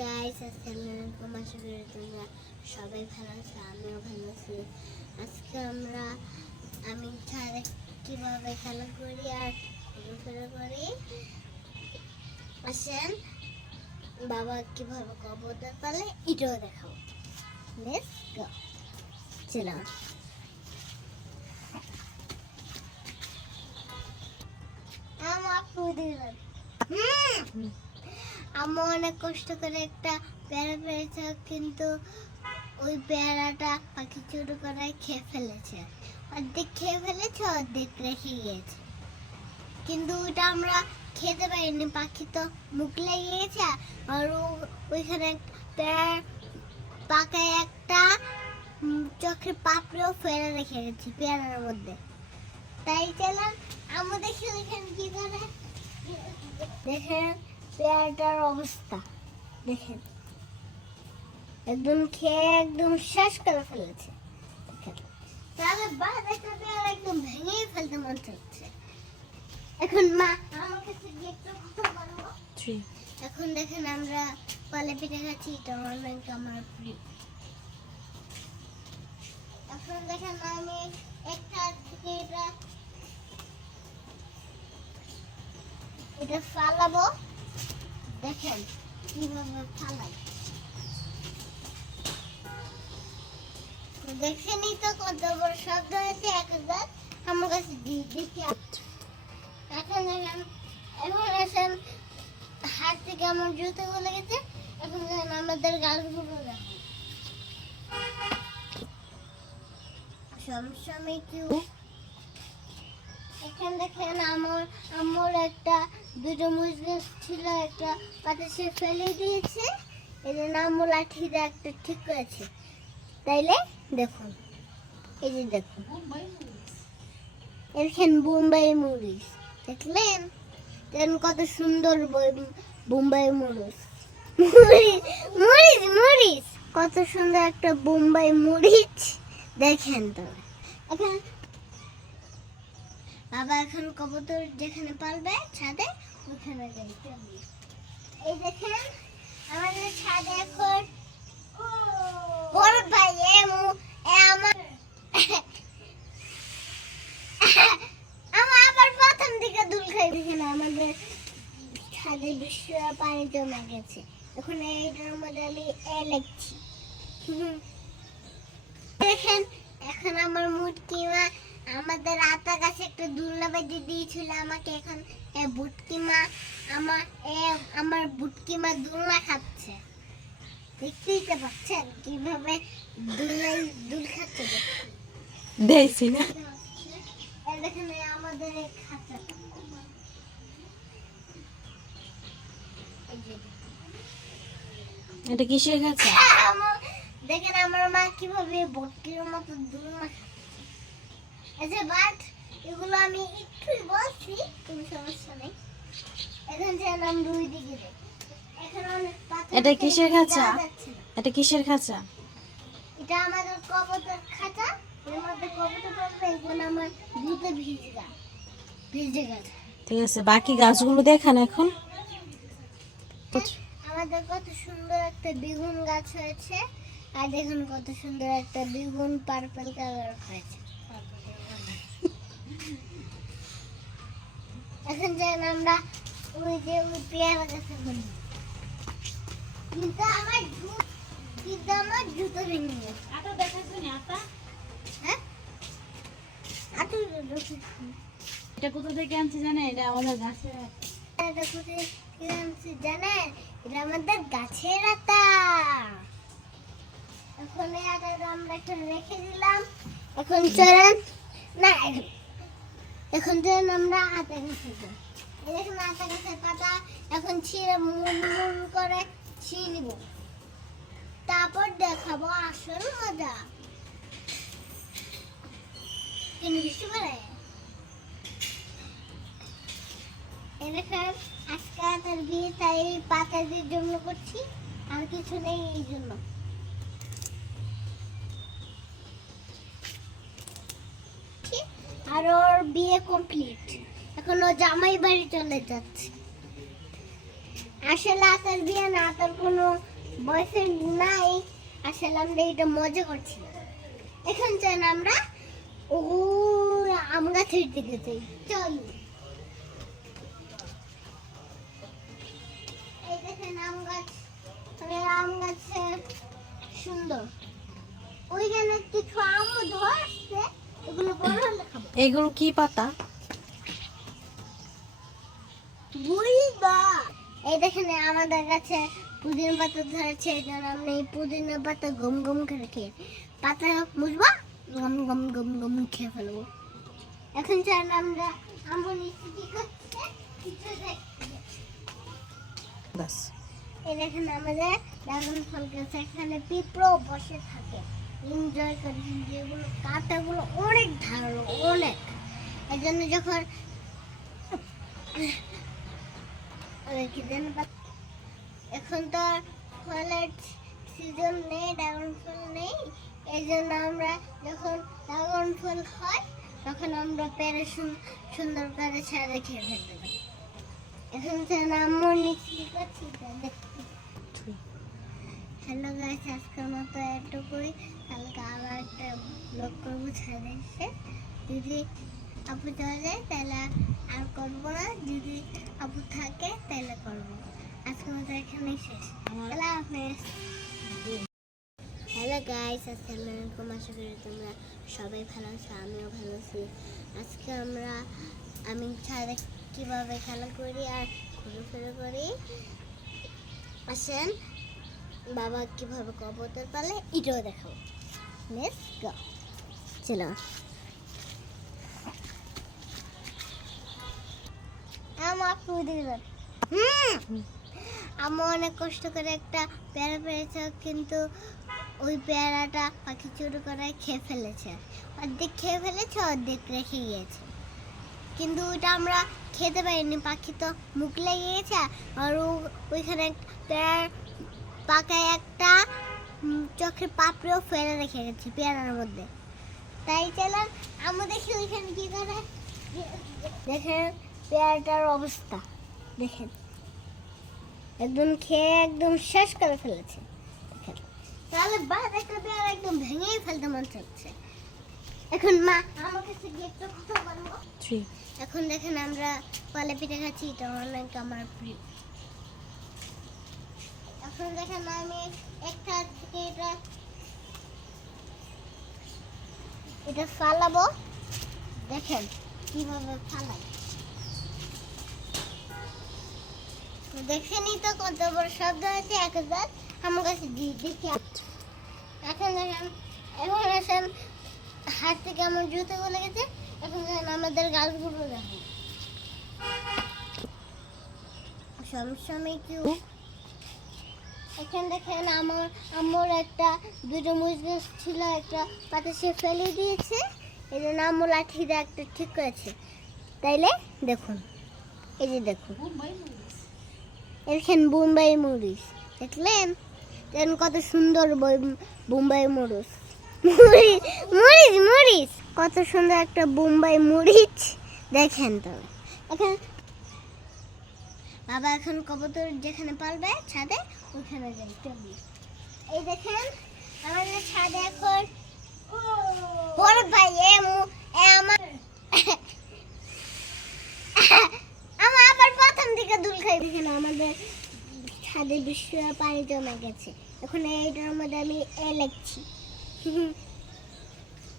Guys, আসসালামু আলাইকুম। আশা করি তোমরা সবাই ভালো আছো, আমিও ভালো আছি। আজকে আমি ছাড়ে কিভাবে খেলা করি আর ঘোরাফেরা করি, আসেন বাবা কিভাবে কবুতর পালে এটাও দেখাবো। লেটস গো, চলো। আম্মু অনেক কষ্ট করে একটা পেয়ারা পেয়েছে, কিন্তু ওই পেয়ারাটা পাখি চুরি করে খেয়ে ফেলেছে। অর্ধেক খেয়ে ফেলেছে, অর্ধেক রেখে গিয়েছে, কিন্তু ওইটা আমরা খেতে পারিনি। পাখি তো মুখ লেগে গেছে, আর ওইখানে পেয়ারা পাকায় একটা চোখের পাপড়িও ফেলে রেখে গেছে পেয়ারার মধ্যে। তাই চলেন আম্মু দেখি ওইখানে কি করে। দেখেন পেয়ারাটার অবস্থা, দেখেন একদম খেয়ে একদম শেষ করে ফেলেছে। তাহলে একটা পেয়ারা একদম ভেঙে ফেলতে মন চাচ্ছে। এখন মা আমার কাছে গিয়ে একটু কথা বলবো। এখন দেখেন আমরা কলে পিঠে খাচ্ছি, এটা আমার প্রিয়। এখন দেখেন আমি একটা থেকে এটা ফালাবো, দেখেন কিভাবে ফালাই। দেখছেনই তো কত বড় শব্দ হয়েছে। একবার আমার কাছে দেখি। এখন দেখেন, এখন আসেন হাত থেকে আমার জুতো গলে গেছে। এখন দেখেন আমাদের গালগুলো দেখেন সমসময় কেউ। এখানে দেখেন আমার একটা দুটো মুরগি ছিল, একটা বাতাসে ফেলে দিয়েছে। এই জন্য আম্মু লাঠি দিয়ে একটা ঠিক করেছে। তাইলে দেখুন, এই যে দেখুন এখানে বোম্বাই মরিচ দেখলেন, দেখেন কত সুন্দর বোম্বাই মরিচ। মরিচ মরিচ কত সুন্দর একটা বোম্বাই মরিচ, দেখেন তো। এখন বাবা এখন কবুতর যেখানে পালবে ছাদে, ওখানে যাইতে হবে। এই দেখেন আমাদের ছাদে এখন বড় ভাই আমার আবার প্রথম দিকে দুল খাই। দেখেন আমাদের ছাদে বিশ্ব পানি জমে গেছে। এখন এইটার মধ্যে আমি লিখছি। দেখেন এখন আমার মুটকি মা আমাদের আতা গাছে একটা দুলনা বেঁধে দিয়েছিল আমাকে। এখন বুটকি মা আমার বুটকি মা দুলনা খাচ্ছে। দেখতেই তো পাচ্ছেন কিভাবে দুল খাচ্ছে। দেখছি না। দেখেন আমাদের খাঁচা, এটা কিসের খাঁচা? দেখেন আমার মা কিভাবে বুটকির মতো দুলনা খাচ্ছে। এই যে বাট এগুলো আমি একটুই বলছি, কোনো সমস্যা নেই। এখন যে নাম দুই দিকে দেখ। এখন অনেক পাতা। এটা কিসের খাঁচা? এটা কিসের খাঁচা? এটা আমাদের কবুতর খাঁচা। এর মধ্যে কবুতর পড়বে, এই জন্য আমার দুটো ভিজে গেছে। ঠিক আছে, বাকি গাছগুলো দেখান এখন। আমাদের কত সুন্দর একটা বেগুন গাছ হয়েছে, আর দেখুন কত সুন্দর একটা বেগুন পার্পল কালার হয়েছে। এখন যেন আমরা ওই পেয়ারা গাছে বলি, কিন্তু আমার জুতো ভেঙে গেছে। আটা দেখাচ্ছ না? আটা? হ্যাঁ, এটা কোথা থেকে আনছি জানেন? এটা আমাদের গাছের। এটা কোথায় আনছি জানেন? এটা আমাদের গাছের আতা। এখন এই আটাটা আমরা একটা রেখে দিলাম। এখন চলেন না, এখন চলেন আমরা আতা গাছে যাই। দেখুন আতা গাছের পাতা এখন ছিঁড়ে মুন করে ছিঁড়ে নিব, তারপর দেখাবো আসল মজা। কিন্তু বুঝতে পারে দেখেন আজকে তার বিয়ে, তাই পাতাদের জন্য করছি, আর কিছু নেই এই জন্য। আর ওর বিয়ে কমপ্লিট, এখন ও জামাই বাড়ি চলে যাচ্ছে। আসলে আতার বিয়ে না, আতার কোনো বয়ফ্রেন্ড নাই। আসলে আমরা এটা মজা করছি। এখন চান আমরা ও আম গাছের দিকে যাই। চল, এই দেখেন আম গাছ, আম গাছে সুন্দর। ওইখানে কিছু আম ধরছে, ওগুলো বড় হলে খাবো। এগুলো কি পাতা? বুঝবা, এই দেখেন আমাদের কাছে পুদিনা পাতা ধরেছে, এই জন্য আমরা এই পুদিনা পাতা গম গম করে খেয়ে পাতা বুঝবা গম গম গম গম খেয়ে ফেলবো। এখন চান আমরা আমার নিচে কি করছে কিছু দেখতে। বাস এই দেখেন আমাদের ড্রাগন ফল গাছে, এখানে পিঁপড়ো বসে থাকে, এনজয় করে। যেগুলো কাঁটাগুলো অনেক ধারালো, অনেক। এই জন্য যখন এখন তো আর ফলের সিজন নেই, ড্রাগন ফল নেই। এই জন্য আমরা যখন ড্রাগন ফল হয় তখন আমরা পেরে সুন্দর করে ছাড়ে খেয়ে ফেলতে পারি। এখন আমার নিচে কি করছি দেখতে। হ্যালো গাইস, আজকের মতো এটুকুই। কালকে আবার একটা ব্লগ করবো ছাদে এসে। যদি আপু চলে যায় তাহলে আর করবো না, যদি আপু থাকে তাহলে করবো। আজকের মতো এখানেই শেষ। আল্লাহ হাফেজ। হ্যালো গাইস, আসসালামু আলাইকুম। আশা করি তোমরা সবাই ভালো আছো, আমিও ভালো আছি। আজকে আমি ছাদে কিভাবে খেলা করি আর ঘুরে করি, আসেন বাবা কিভাবে কবুতর পালে এটাও দেখাবো। লেটস গো, চলো। আমার পুদিনা আমি অনেক কষ্ট করে একটা পেয়ারা পেয়েছে, কিন্তু ওই পেয়ারাটা পাখি চুরি করে খেয়ে ফেলেছে। অর্ধেক খেয়ে ফেলেছে, অর্ধেক রেখে গিয়েছে। কিন্তু ওইটা আমরা খেতে পারিনি, পাখি তো মুখ লেগে গেছে। আর ওইখানে পেয়ার পাকায় একটা চোখের পাপড়িও ফেলে রেখে গেছে পেয়ারার মধ্যে। তাই চলেন আমরা দেখি ওইখানে কি করে। দেখেন পেয়ারাটার অবস্থা, দেখেন একদম খেয়ে একদম শেষ করে ফেলেছে। দেখেন তাহলে বাদ একটা পেয়ারা একদম ভেঙেই ফেলতে মন চাচ্ছে। এখন মা আমার কাছে গিয়ে কথা বলবো। এখন দেখেন আমরা পালে পিঠে খাচ্ছি, এটা অনেক আমার প্রিয়। এখন দেখেন আমি একটা থেকে এটা ফালাবো। দেখেন কিভাবে ফালাই, দেখেনি তো কত বড় শব্দ হয়েছে। একবার আমার কাছে দেখি। এখন দেখেন, এখন আসেন হাত থেকে আমার জুতোগুলো গেছে। এখন দেখেন আমাদের গাছগুলো দেখেন, সমস্যা নেই কি। এখন দেখেন আমার একটা দুটো মুজ গাছ ছিল, একটা পাতা সে ফেলে দিয়েছে। এই জন্য আমার লাঠি দিয়ে একটা ঠিক করেছে। তাইলে দেখুন, এই যে দেখুন এখানে বোম্বাই মরিচ দেখলেন, দেখেন কত সুন্দর বোম্বাই মরিচ। মরিচ মরিচ কত সুন্দর একটা বোম্বাই মরিচ দেখেন। তবে এখন বাবা এখন কবুতর যেখানে পালবে ছাদে ওখানে যাই। এই দেখেন আমাদের ছাদে এখন বড় ভাই আমার আমার আবার প্রথম দিকে দুল খাই। দেখেন আমাদের ছাদে বৃষ্টি পানি জমে গেছে। এখন এইটার মধ্যে আমি লিখছি।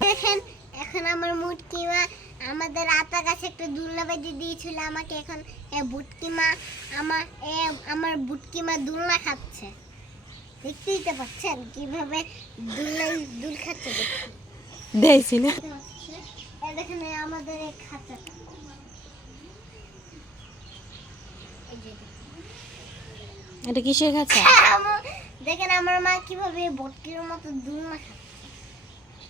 দেখেন এখন আমার মুটকি মা আমাদের আতা গাছে একটা দুলনা বেঁধে দিয়েছিল আমাকে। এখন বুটকি মা আমার বুটকি মা দুলনা খাচ্ছে। দেখতেই তো পাচ্ছেন কিভাবে দুল খাচ্ছে। দেখছি না, দেখেন আমাদের এই খাঁচা, এটা কিসের খাঁচা? দেখেন আমার মা কিভাবে বটকির মতো দুলনা খাচ্ছে।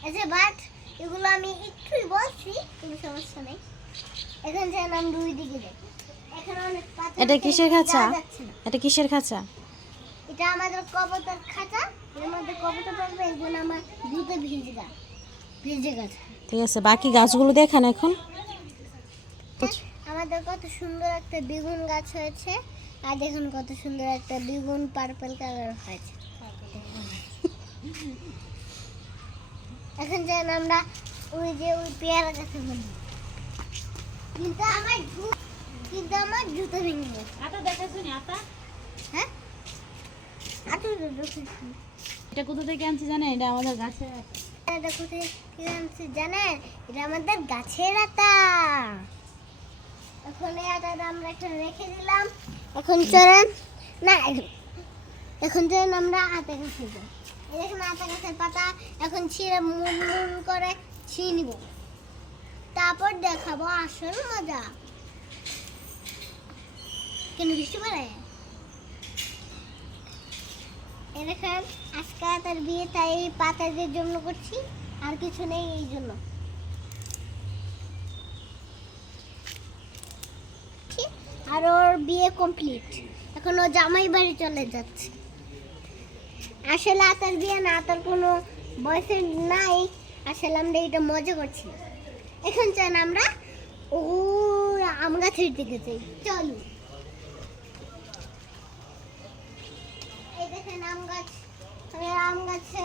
এই যে বাট এগুলো আমি একটুই বলছি, কোনো সমস্যা নেই। এখন যেন আমি দুই দিকে যাই। এখন অনেক পাতা। এটা কিসের খাঁচা? এটা কিসের খাঁচা? এটা আমাদের কবুতর খাঁচা। এর মধ্যে কবুতর পালবে, এই জন্য আমার দুটো ভিজে গেছে। ঠিক আছে, বাকি গাছগুলো দেখান এখন। আমাদের কত সুন্দর একটা বেগুন গাছ হয়েছে। আর দেখুন কত সুন্দর একটা দ্বিগুণ পার্পল কালার হয়েছে। এখন যেন আমরা ওই পেয়ারা গাছে বলি, কিন্তু আমার জুতো ভেঙে গেছে। আতা দেখাছো নি আতা? হ্যাঁ, এটা কোথা থেকে আনছি জানেন? এটা আমাদের গাছের আতা। এটা কোথায় থেকে আনছি জানেন? এটা আমাদের গাছের আতা। এখন এই আটাটা আমরা এখানে রেখে দিলাম। এখন চলেন আমরা আতা গাছে যাই। এই দেখুন আতা গাছের পাতা এখন ছিঁড়ে মুন মুন করে ছিঁড়ে নিব, তারপর দেখাবো আসল মজা। কেন বৃষ্টি পড়ে? এই দেখেন আজকে তার বিয়ে, তাই এই পাতাদের জন্য করছি, আর কিছু নেই এই জন্য। আর ওর বিয়ে কমপ্লিট, এখন ও জামাই বাড়ি চলে যাচ্ছে। আসলে আতার বিয়ে না, আতার কোনো বয়ফ্রেন্ড নাই, আসলে আমরা এটা মজা করছি। এখন চান আমরা ও আম গাছের দিকে যাই, চলো। এই দেখেন আম গাছ, আম গাছে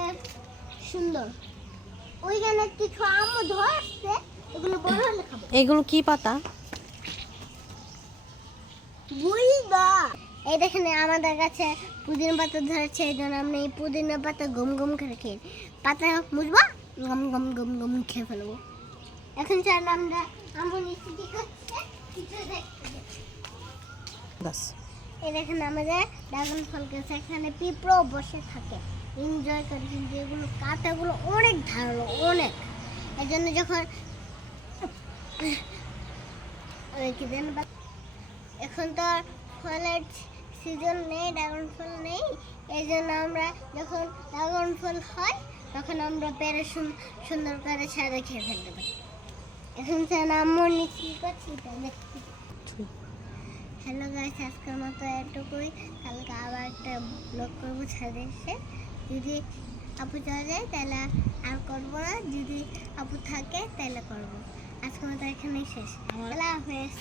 সুন্দর। ওইখানে কিছু আমও ধরছে, এগুলো বড় হলে খাবো। এগুলো কি পাতা? বুঝবা, এই দেখেন আমাদের কাছে পুদিনা পাতা ধরেছে, এই জন্য আমরা এই পুদিনা পাতা গম গম করে খেয়ে পাতা মুছবা, গম গম গম গম খেয়ে ফেলবো। এখন চান আমরা আমার নিচে কি করছে কিছু দেখতে। এই দেখেন আমাদের ড্রাগন ফল গাছে, এখানে পিঁপড়ো বসে থাকে, এনজয় করে। কিন্তু এগুলো কাঁটাগুলো অনেক ধারালো, অনেক। এই জন্য যখন কি যেন এখন তো আর ফলের সিজন নেই, ড্রাগন ফল নেই, এই জন্য আমরা যখন ড্রাগন ফল হয় তখন আমরা পেরে সুন্দর করে সাদা খেয়ে ফেলতে পারি। এখন আম্মু নিচে কি করছি তা দেখতে। হ্যালো গাইস, আজকের মতো এটুকুই। কালকে আবার একটা ব্লগ করবো ছাদে এসে। যদি আপু চলে যায় তাহলে আর করবো না, যদি আপু থাকে তাহলে করবো। আজকের মতো এখানেই শেষ। আল্লাহ হাফেজ।